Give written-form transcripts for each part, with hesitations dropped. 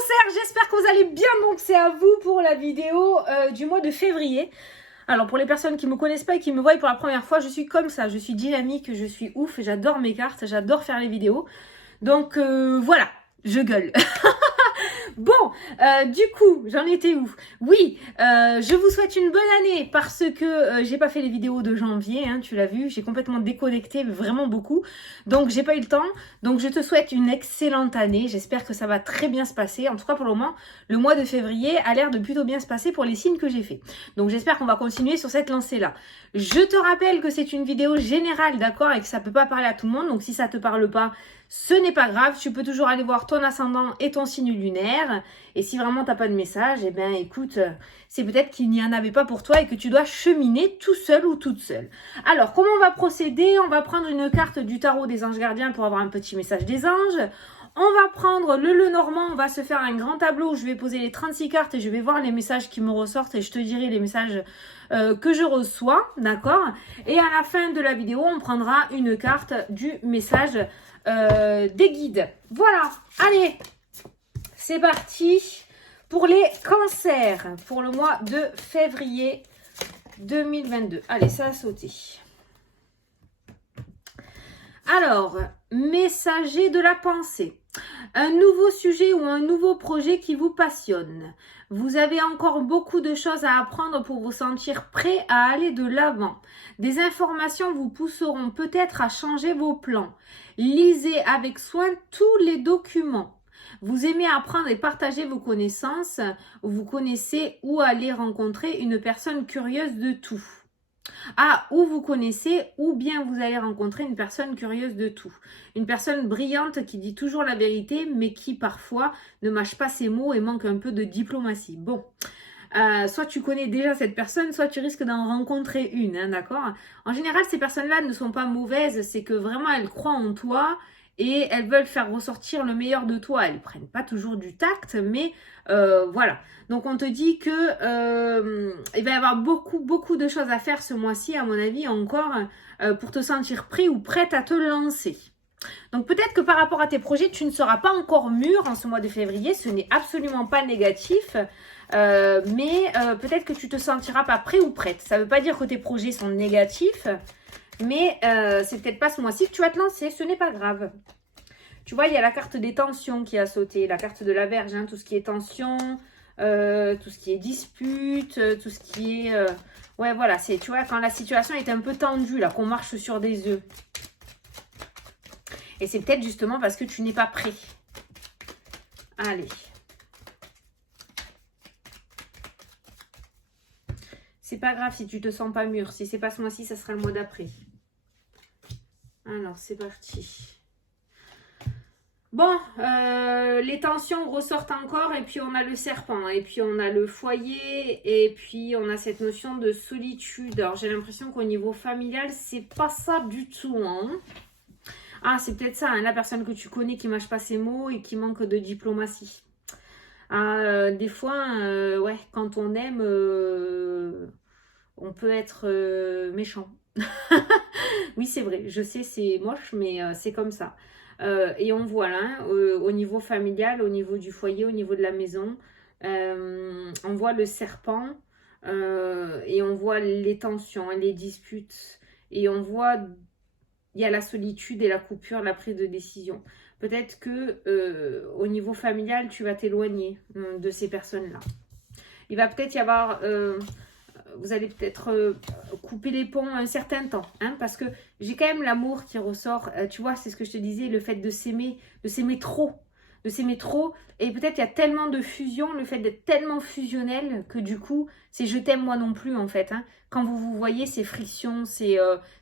Cancer, j'espère que vous allez bien, donc c'est à vous pour la vidéo du mois de février. Alors pour les personnes qui ne me connaissent pas et qui me voient pour la première fois, je suis comme ça, je suis dynamique, je suis ouf, j'adore mes cartes, j'adore faire les vidéos. Donc voilà, je gueule. Bon, du coup, j'en étais où? Oui, je vous souhaite une bonne année parce que j'ai pas fait les vidéos de janvier, hein, tu l'as vu, j'ai complètement déconnecté, vraiment beaucoup. Donc j'ai pas eu le temps. Donc je te souhaite une excellente année. J'espère que ça va très bien se passer. En tout cas pour le moment, le mois de février a l'air de plutôt bien se passer pour les signes que j'ai fait. Donc j'espère qu'on va continuer sur cette lancée-là. Je te rappelle que c'est une vidéo générale, d'accord, et que ça peut pas parler à tout le monde. Donc si ça te parle pas, ce n'est pas grave, tu peux toujours aller voir ton ascendant et ton signe lunaire. Et si vraiment tu n'as pas de message, eh bien écoute, c'est peut-être qu'il n'y en avait pas pour toi et que tu dois cheminer tout seul ou toute seule. Alors, comment on va procéder? On va prendre une carte du tarot des anges gardiens pour avoir un petit message des anges. On va prendre le Lenormand, on va se faire un grand tableau où je vais poser les 36 cartes et je vais voir les messages qui me ressortent et je te dirai les messages que je reçois, d'accord? Et à la fin de la vidéo, on prendra une carte du message des guides. Voilà, allez, c'est parti pour les cancers pour le mois de février 2022. Allez, ça a sauté. Alors, messager de la pensée. Un nouveau sujet ou un nouveau projet qui vous passionne. Vous avez encore beaucoup de choses à apprendre pour vous sentir prêt à aller de l'avant. Des informations vous pousseront peut-être à changer vos plans. Lisez avec soin tous les documents. Vous aimez apprendre et partager vos connaissances. Vous connaissez où aller rencontrer une personne curieuse de tout. Ah, ou vous connaissez, ou bien vous allez rencontrer une personne curieuse de tout. Une personne brillante qui dit toujours la vérité, mais qui parfois ne mâche pas ses mots et manque un peu de diplomatie. Bon, soit tu connais déjà cette personne, soit tu risques d'en rencontrer une, hein, d'accord? En général, ces personnes-là ne sont pas mauvaises, c'est que vraiment elles croient en toi et elles veulent faire ressortir le meilleur de toi. Elles prennent pas toujours du tact, mais voilà. Donc on te dit que il va y avoir beaucoup de choses à faire ce mois-ci, à mon avis, encore pour te sentir prêt ou prête à te lancer. Donc peut-être que par rapport à tes projets, tu ne seras pas encore mûr en ce mois de février. Ce n'est absolument pas négatif. Mais peut-être que tu te sentiras pas prêt ou prête. Ça ne veut pas dire que tes projets sont négatifs. Mais c'est peut-être pas ce mois-ci que tu vas te lancer. Ce n'est pas grave. Tu vois, il y a la carte des tensions qui a sauté. La carte de la Vierge, hein, tout ce qui est tension, tout ce qui est dispute, tout ce qui est... ouais, voilà, c'est, tu vois, quand la situation est un peu tendue, là, qu'on marche sur des œufs. Et c'est peut-être justement parce que tu n'es pas prêt. Allez. C'est pas grave si tu te sens pas mûr. Si c'est pas ce mois-ci, ça sera le mois d'après. Alors, c'est parti. Bon, les tensions ressortent encore et puis on a le serpent et puis on a le foyer et puis on a cette notion de solitude. Alors, j'ai l'impression qu'au niveau familial, c'est pas ça du tout, hein. Ah, c'est peut-être ça, hein, la personne que tu connais qui mâche pas ses mots et qui manque de diplomatie. Ah, des fois, ouais, quand on aime, on peut être méchant. Oui, c'est vrai, je sais, c'est moche, mais c'est comme ça. Et on voit là, hein, au niveau familial, au niveau du foyer, au niveau de la maison, on voit le serpent et on voit les tensions, les disputes. Et on voit, il y a la solitude et la coupure, la prise de décision. Peut-être que au niveau familial, tu vas t'éloigner de ces personnes-là. Il va peut-être y avoir... vous allez peut-être couper les ponts un certain temps, hein, parce que j'ai quand même l'amour qui ressort, tu vois, c'est ce que je te disais, le fait de s'aimer trop, et peut-être il y a tellement de fusion, le fait d'être tellement fusionnel, que du coup, c'est je t'aime moi non plus, en fait, hein. Quand vous vous voyez, c'est friction, c'est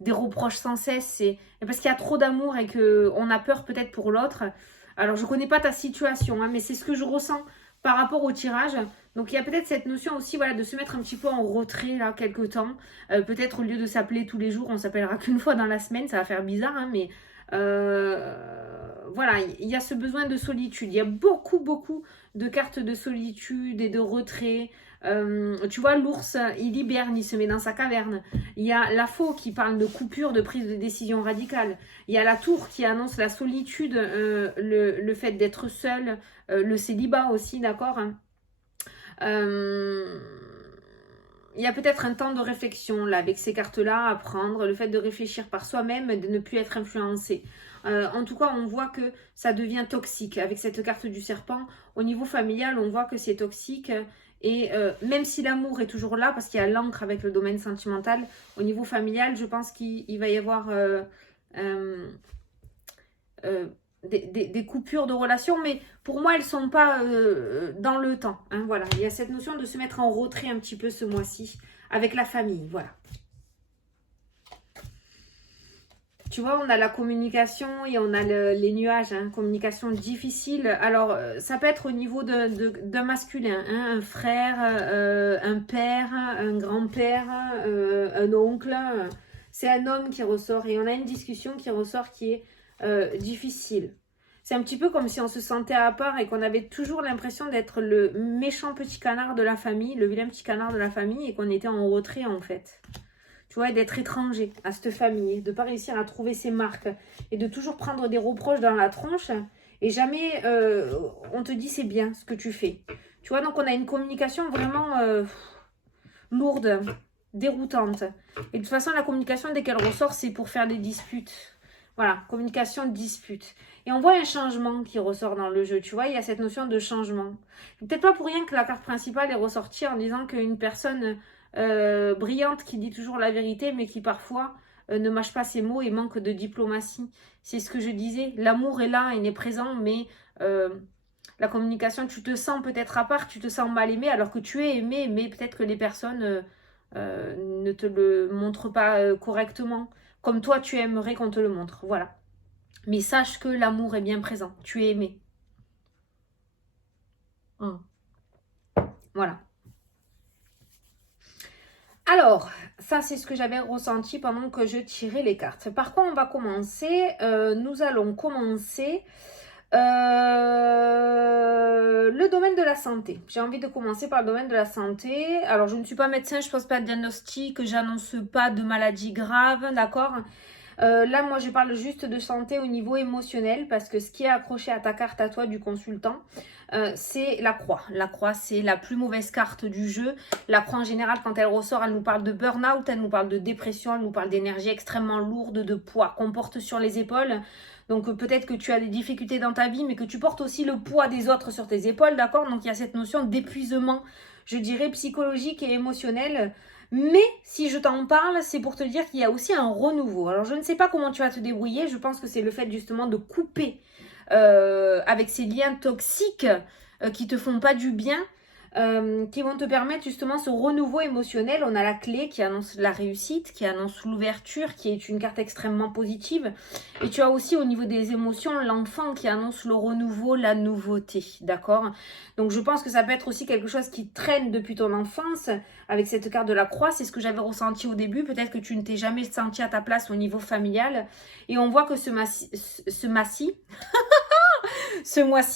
des reproches sans cesse, c'est parce qu'il y a trop d'amour et qu'on a peur peut-être pour l'autre. Alors, je connais pas ta situation, hein, mais c'est ce que je ressens par rapport au tirage. Donc il y a peut-être cette notion aussi, voilà, de se mettre un petit peu en retrait là quelque temps. Peut-être au lieu de s'appeler tous les jours, on s'appellera qu'une fois dans la semaine. Ça va faire bizarre, hein, mais voilà, il y a ce besoin de solitude. Il y a beaucoup de cartes de solitude et de retrait. Tu vois, l'ours, il hiberne, il se met dans sa caverne. Il y a la faux qui parle de coupure, de prise de décision radicale. Il y a la tour qui annonce la solitude, le fait d'être seul, le célibat aussi, d'accord, hein. Il y a peut-être un temps de réflexion là avec ces cartes-là à prendre, le fait de réfléchir par soi-même, de ne plus être influencé. En tout cas, on voit que ça devient toxique avec cette carte du serpent. Au niveau familial, on voit que c'est toxique. Et même si l'amour est toujours là, parce qu'il y a l'encre avec le domaine sentimental, au niveau familial, je pense qu'il va y avoir des coupures de relations, mais pour moi, elles ne sont pas dans le temps. Hein, voilà. Il y a cette notion de se mettre en retrait un petit peu ce mois-ci avec la famille. Voilà. Tu vois, on a la communication et on a les nuages, hein, communication difficile. Alors, ça peut être au niveau d'un masculin, hein, un frère, un père, un grand-père, un oncle. C'est un homme qui ressort et on a une discussion qui ressort qui est difficile. C'est un petit peu comme si on se sentait à part et qu'on avait toujours l'impression d'être le méchant petit canard de la famille, le vilain petit canard de la famille et qu'on était en retrait en fait. Tu vois, d'être étranger à cette famille, de ne pas réussir à trouver ses marques et de toujours prendre des reproches dans la tronche et jamais on te dit c'est bien ce que tu fais. Tu vois, donc on a une communication vraiment lourde, déroutante. Et de toute façon, la communication, dès qu'elle ressort, c'est pour faire des disputes. Voilà, communication, dispute. Et on voit un changement qui ressort dans le jeu. Tu vois, il y a cette notion de changement. Peut-être pas pour rien que la carte principale est ressortie en disant qu'une personne brillante qui dit toujours la vérité, mais qui parfois ne mâche pas ses mots et manque de diplomatie. C'est ce que je disais. L'amour est là, il est présent, mais la communication, tu te sens peut-être à part, tu te sens mal aimé, alors que tu es aimé, mais peut-être que les personnes ne te le montrent pas correctement. Comme toi, tu aimerais qu'on te le montre. Voilà. Mais sache que l'amour est bien présent. Tu es aimé. Voilà. Alors, ça, c'est ce que j'avais ressenti pendant que je tirais les cartes. Par quoi on va commencer? Nous allons commencer le domaine de la santé. J'ai envie de commencer par le domaine de la santé. Alors, je ne suis pas médecin, je ne pose pas de diagnostic, j'annonce pas de maladie grave, d'accord? Là, moi, je parle juste de santé au niveau émotionnel parce que ce qui est accroché à ta carte à toi du consultant, c'est la croix. La croix, c'est la plus mauvaise carte du jeu. La croix, en général, quand elle ressort, elle nous parle de burn-out, elle nous parle de dépression, elle nous parle d'énergie extrêmement lourde, de poids qu'on porte sur les épaules. Donc, peut-être que tu as des difficultés dans ta vie, mais que tu portes aussi le poids des autres sur tes épaules, d'accord? Donc, il y a cette notion d'épuisement, je dirais, psychologique et émotionnel. Mais si je t'en parle, c'est pour te dire qu'il y a aussi un renouveau. Alors, je ne sais pas comment tu vas te débrouiller. Je pense que c'est le fait justement de couper avec ces liens toxiques qui te font pas du bien, qui vont te permettre justement ce renouveau émotionnel. On a la clé qui annonce la réussite, qui annonce l'ouverture, qui est une carte extrêmement positive. Et tu as aussi au niveau des émotions l'enfant qui annonce le renouveau, la nouveauté, d'accord? Donc je pense que ça peut être aussi quelque chose qui traîne depuis ton enfance avec cette carte de la croix. C'est ce que j'avais ressenti au début. Peut-être que tu ne t'es jamais senti à ta place au niveau familial. Et on voit que ce mois-ci,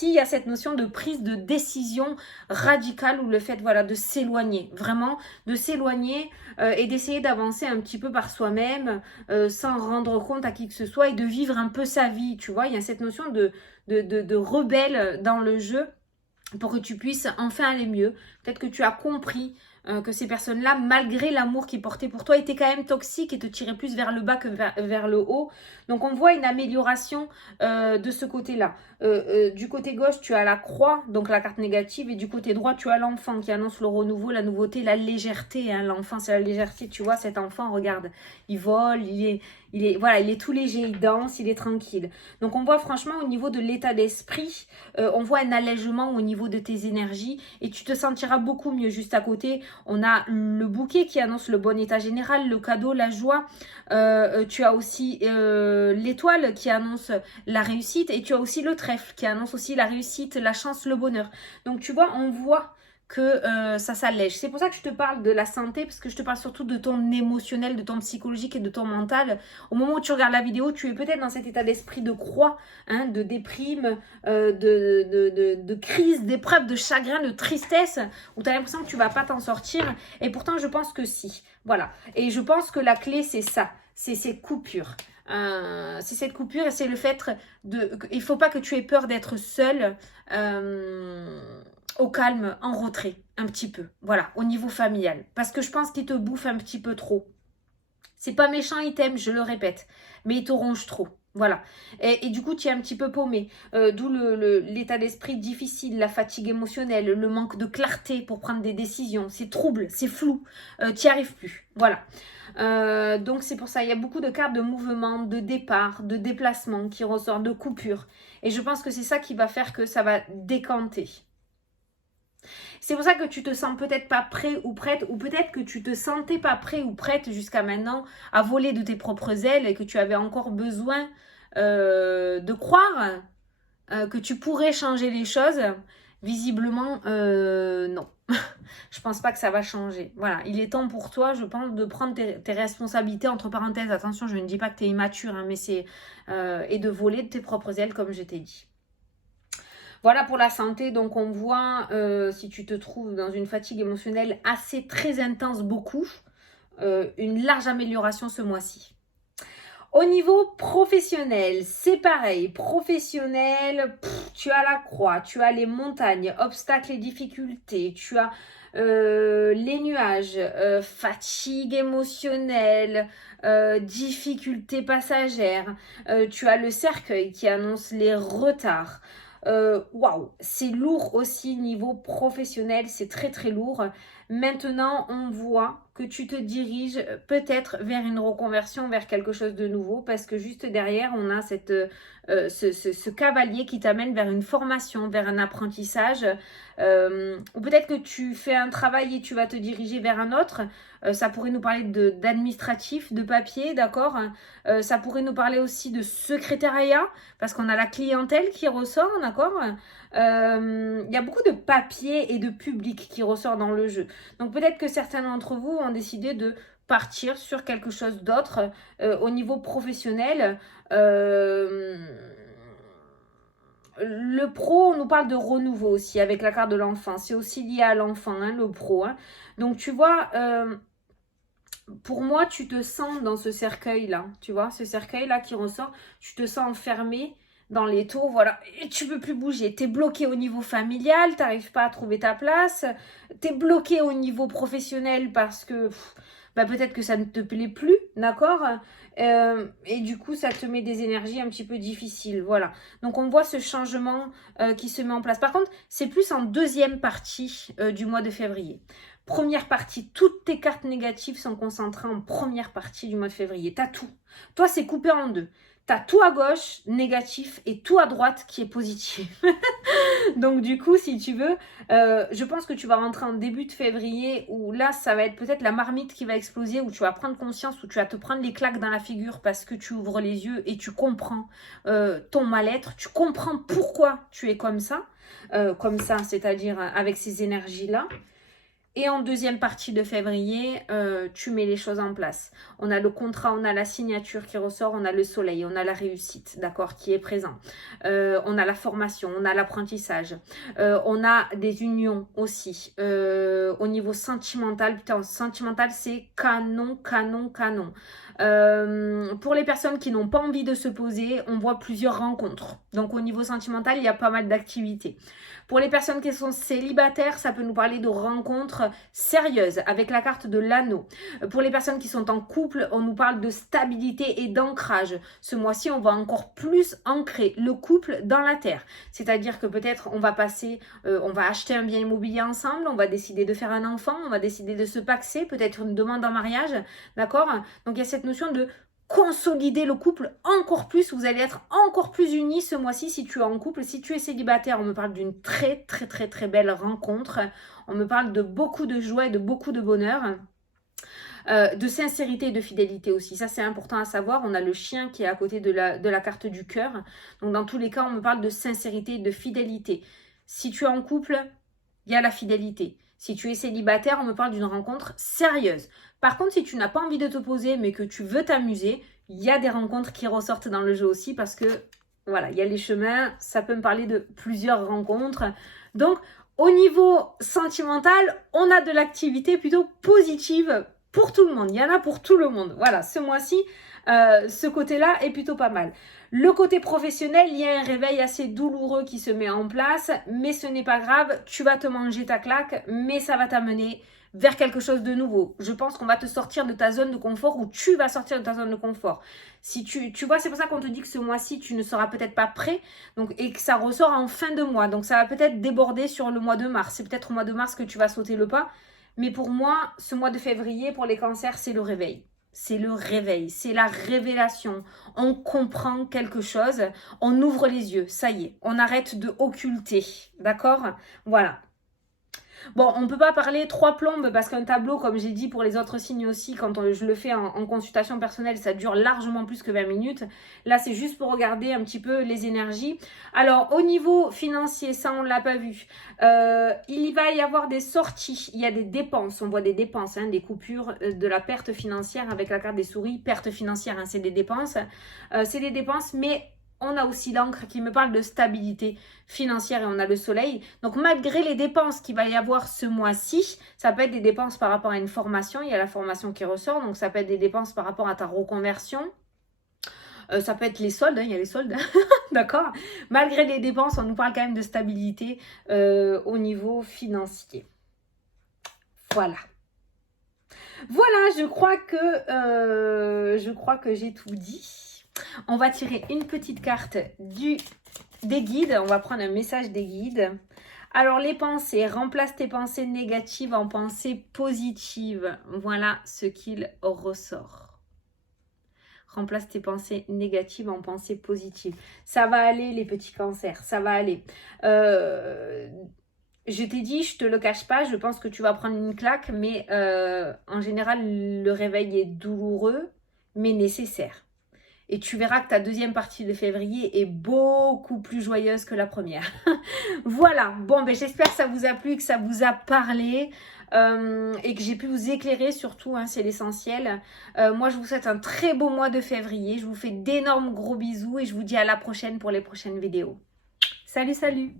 il y a cette notion de prise de décision radicale ou le fait voilà, de s'éloigner, vraiment de s'éloigner et d'essayer d'avancer un petit peu par soi-même sans rendre compte à qui que ce soit et de vivre un peu sa vie, tu vois. Il y a cette notion de rebelle dans le jeu pour que tu puisses enfin aller mieux. Peut-être que tu as compris que ces personnes-là, malgré l'amour qu'ils portaient pour toi, étaient quand même toxiques et te tiraient plus vers le bas que vers le haut. Donc on voit une amélioration de ce côté-là. Du côté gauche, tu as la croix, donc la carte négative, et du côté droit, tu as l'enfant qui annonce le renouveau, la nouveauté, la légèreté. Hein. L'enfant, c'est la légèreté. Tu vois, cet enfant, regarde, il vole, il est tout léger, il danse, il est tranquille. Donc on voit franchement au niveau de l'état d'esprit, on voit un allègement au niveau de tes énergies et tu te sentiras beaucoup mieux. Juste à côté, on a le bouquet qui annonce le bon état général, le cadeau, la joie. Tu as aussi l'étoile qui annonce la réussite et tu as aussi le trèfle qui annonce aussi la réussite, la chance, le bonheur. Donc tu vois, on voit que ça s'allège. C'est pour ça que je te parle de la santé, parce que je te parle surtout de ton émotionnel, de ton psychologique et de ton mental. Au moment où tu regardes la vidéo, tu es peut-être dans cet état d'esprit de croix, hein, de déprime, de crise, d'épreuve, de chagrin, de tristesse, où tu as l'impression que tu vas pas t'en sortir. Et pourtant, je pense que si. Voilà. Et je pense que la clé, c'est ça. C'est ces coupures. C'est cette coupure et c'est le fait de... Il faut pas que tu aies peur d'être seule au calme, en retrait, un petit peu. Voilà, au niveau familial. Parce que je pense qu'ils te bouffent un petit peu trop. C'est pas méchant, ils t'aiment, je le répète. Mais ils te rongent trop. Voilà. Et du coup, tu es un petit peu paumé. D'où l'état d'esprit difficile, la fatigue émotionnelle, le manque de clarté pour prendre des décisions. C'est trouble, c'est flou. Tu n'y arrives plus. Voilà. Donc, c'est pour ça. Il y a beaucoup de cartes de mouvement, de départ, de déplacement qui ressortent, de coupure. Et je pense que c'est ça qui va faire que ça va décanter. C'est pour ça que tu te sens peut-être pas prêt ou prête, ou peut-être que tu te sentais pas prêt ou prête jusqu'à maintenant à voler de tes propres ailes et que tu avais encore besoin de croire que tu pourrais changer les choses. Visiblement, non. Je pense pas que ça va changer. Voilà, il est temps pour toi, je pense, de prendre tes responsabilités. Entre parenthèses, attention, je ne dis pas que tu es immature, hein, mais c'est... et de voler de tes propres ailes, comme je t'ai dit. Voilà pour la santé, donc on voit si tu te trouves dans une fatigue émotionnelle assez très intense, beaucoup, une large amélioration ce mois-ci. Au niveau professionnel, c'est pareil. Professionnel, tu as la croix, tu as les montagnes, obstacles et difficultés, tu as les nuages, fatigue émotionnelle, difficultés passagères, tu as le cercueil qui annonce les retards. Waouh, c'est lourd aussi niveau professionnel, c'est très très lourd. Maintenant, on voit que tu te diriges peut-être vers une reconversion, vers quelque chose de nouveau, parce que juste derrière, on a ce cavalier qui t'amène vers une formation, vers un apprentissage. Ou peut-être que tu fais un travail et tu vas te diriger vers un autre. Ça pourrait nous parler d'administratif, de papier, d'accord. Ça pourrait nous parler aussi de secrétariat, parce qu'on a la clientèle qui ressort, d'accord. Il y a beaucoup de papier et de public qui ressort dans le jeu. Donc peut-être que certains d'entre vous ont décidé de partir sur quelque chose d'autre au niveau professionnel. Le pro, on nous parle de renouveau aussi avec la carte de l'enfant. C'est aussi lié à l'enfant, hein, le pro. Hein. Donc tu vois, pour moi, tu te sens dans ce cercueil-là. Tu vois, ce cercueil-là qui ressort, tu te sens enfermé dans l'étau, voilà, et tu peux plus bouger. Tu es bloqué au niveau familial, tu n'arrives pas à trouver ta place. Tu es bloqué au niveau professionnel parce que peut-être que ça ne te plaît plus, d'accord, et du coup, ça te met des énergies un petit peu difficiles, voilà. Donc, on voit ce changement qui se met en place. Par contre, c'est plus en deuxième partie du mois de février. Première partie, toutes tes cartes négatives sont concentrées en première partie du mois de février. Tu as tout. Toi, c'est coupé en deux. Tu as tout à gauche, négatif, et tout à droite qui est positif. Donc du coup, si tu veux, je pense que tu vas rentrer en début de février où là, ça va être peut-être la marmite qui va exploser, où tu vas prendre conscience, où tu vas te prendre les claques dans la figure parce que tu ouvres les yeux et tu comprends ton mal-être, tu comprends pourquoi tu es comme ça, c'est-à-dire avec ces énergies-là. Et en deuxième partie de février, tu mets les choses en place. On a le contrat, on a la signature qui ressort, on a le soleil, on a la réussite, d'accord, qui est présent. On a la formation, on a l'apprentissage. On a des unions aussi. Au niveau sentimental, putain, sentimental, c'est canon, canon, canon. Pour les personnes qui n'ont pas envie de se poser, on voit plusieurs rencontres. Donc au niveau sentimental, il y a pas mal d'activités. Pour les personnes qui sont célibataires, ça peut nous parler de rencontres sérieuses avec la carte de l'anneau. Pour les personnes qui sont en couple, on nous parle de stabilité et d'ancrage. Ce mois-ci, on va encore plus ancrer le couple dans la terre. C'est-à-dire que peut-être on va on va acheter un bien immobilier ensemble, on va décider de faire un enfant, on va décider de se paxer, peut-être une demande en mariage, d'accord? Donc il y a cette notion de consolider le couple encore plus, vous allez être encore plus unis ce mois-ci si tu es en couple. Si tu es célibataire, on me parle d'une très très très très belle rencontre, on me parle de beaucoup de joie et de beaucoup de bonheur. De sincérité et de fidélité aussi, ça c'est important à savoir. On a le chien qui est à côté de la carte du cœur, donc dans tous les cas on me parle de sincérité et de fidélité. Si tu es en couple, il y a la fidélité. Si tu es célibataire, on me parle d'une rencontre sérieuse. Par contre, si tu n'as pas envie de te poser, mais que tu veux t'amuser, il y a des rencontres qui ressortent dans le jeu aussi parce que, voilà, il y a les chemins, ça peut me parler de plusieurs rencontres. Donc, au niveau sentimental, on a de l'activité plutôt positive pour tout le monde. Il y en a pour tout le monde. Voilà, ce mois-ci, ce côté-là est plutôt pas mal. Le côté professionnel, il y a un réveil assez douloureux qui se met en place, mais ce n'est pas grave, tu vas te manger ta claque, mais ça va t'amener vers quelque chose de nouveau. Je pense qu'on va te sortir de ta zone de confort ou tu vas sortir de ta zone de confort. Si tu vois, c'est pour ça qu'on te dit que ce mois-ci, tu ne seras peut-être pas prêt donc, et que ça ressort en fin de mois. Donc, ça va peut-être déborder sur le mois de mars. C'est peut-être au mois de mars que tu vas sauter le pas. Mais pour moi, ce mois de février, pour les cancers, c'est le réveil. C'est le réveil, c'est la révélation. On comprend quelque chose, on ouvre les yeux, ça y est, on arrête de occulter, d'accord? Voilà. Bon, on ne peut pas parler 3 plombes parce qu'un tableau, comme j'ai dit pour les autres signes aussi, quand je le fais en consultation personnelle, ça dure largement plus que 20 minutes. Là, c'est juste pour regarder un petit peu les énergies. Alors, au niveau financier, ça, on ne l'a pas vu. Il va y avoir des sorties, il y a des dépenses. On voit des dépenses, hein, des coupures, de la perte financière avec la carte des souris. Perte financière, hein, c'est des dépenses. Mais on a aussi l'encre qui me parle de stabilité financière et on a le soleil. Donc, malgré les dépenses qu'il va y avoir ce mois-ci, ça peut être des dépenses par rapport à une formation. Il y a la formation qui ressort. Donc, ça peut être des dépenses par rapport à ta reconversion. Ça peut être les soldes, hein, il y a les soldes. D'accord? Malgré les dépenses, on nous parle quand même de stabilité au niveau financier. Voilà. Voilà, je crois que j'ai tout dit. On va tirer une petite carte des guides. On va prendre un message des guides. Alors, les pensées. Remplace tes pensées négatives en pensées positives. Voilà ce qu'il ressort. Remplace tes pensées négatives en pensées positives. Ça va aller, les petits cancers. Ça va aller. Je t'ai dit, je te le cache pas, je pense que tu vas prendre une claque. Mais en général, le réveil est douloureux, mais nécessaire. Et tu verras que ta deuxième partie de février est beaucoup plus joyeuse que la première. Voilà. Bon, ben, j'espère que ça vous a plu, que ça vous a parlé et que j'ai pu vous éclairer surtout, hein, c'est l'essentiel. Moi, je vous souhaite un très beau mois de février. Je vous fais d'énormes gros bisous et je vous dis à la prochaine pour les prochaines vidéos. Salut, salut!